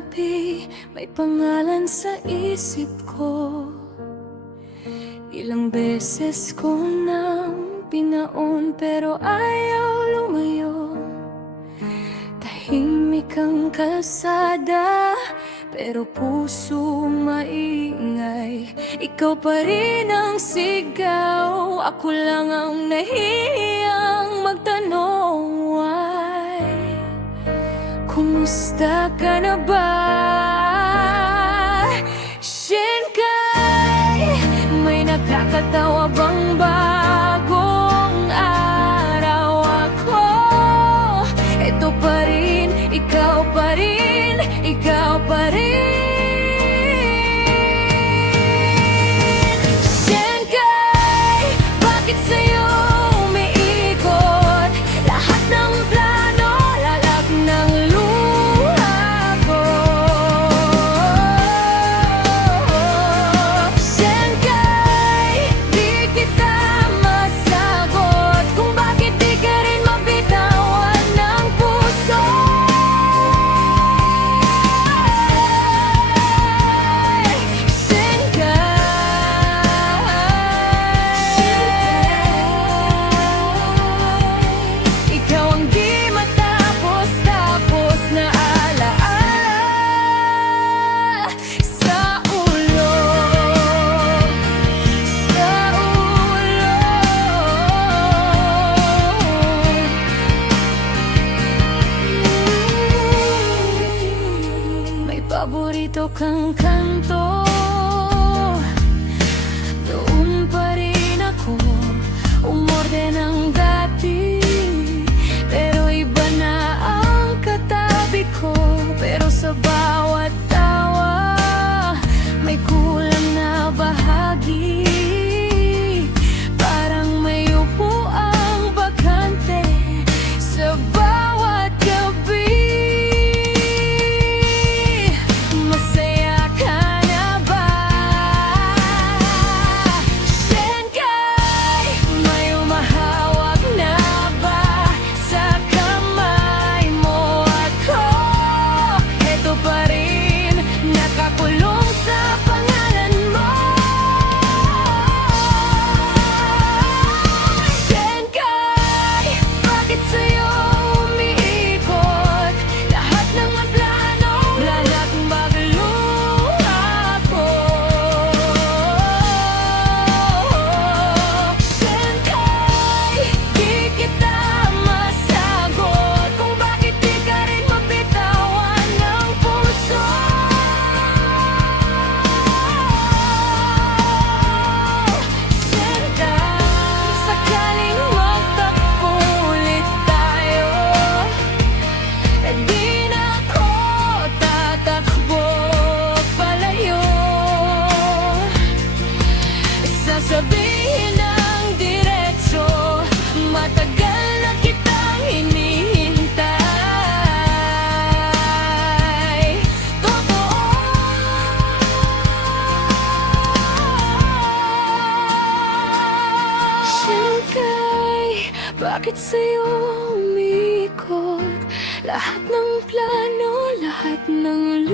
gabi, may pangalan sa isip ko. Ilang beses ko nang pinaon pero ayaw lumayo. Tahimik ang kalsada pero puso maingay. Ikaw pa rin ang sigaw, ako lang ang nahihiyang magtanong. Why? Kumusta ka na ba? Shinkay, may nakakatawa bang bagong araw ako? Ito pa rin, ikaw pa rin, ikaw pa rin. Shinkay, bakit sa'yo umiikot lahat ng plano, lalag ng luha ko? Shinkay, di kita masagot kung bakit di ka rin mabitawan ng puso. Ikaw ang di matapos-tapos na alaala sa ulo, sa ulo. May paborito kang kanto, doon pa rin ako umorde ng dati. Pero iba na ang katabi ko, pero sa bawat tawa may kulang na bahagi. Parang may upuang bakante sa bawat gabi. Masaya ka na ba? Shinkay, may umahawak na ba sa kamay mo? Ako, eto pa rin, nakakulong sa pangalan mo. Shinkay, bakit sa'yo umiikot lahat ng plano, lalag magluha ko? Shinkay, di kita masagot kung bakit di ka rin mabitawan ng puso. Shinkay, sakaling magtagpo ulit tayo, di na ako tatakbo palayo. Sasabihin ng diretso, matagal na kitang hinihintay. Totoo. Shinkay, bakit sa'yo umiikot lahat ng plano, lahat ng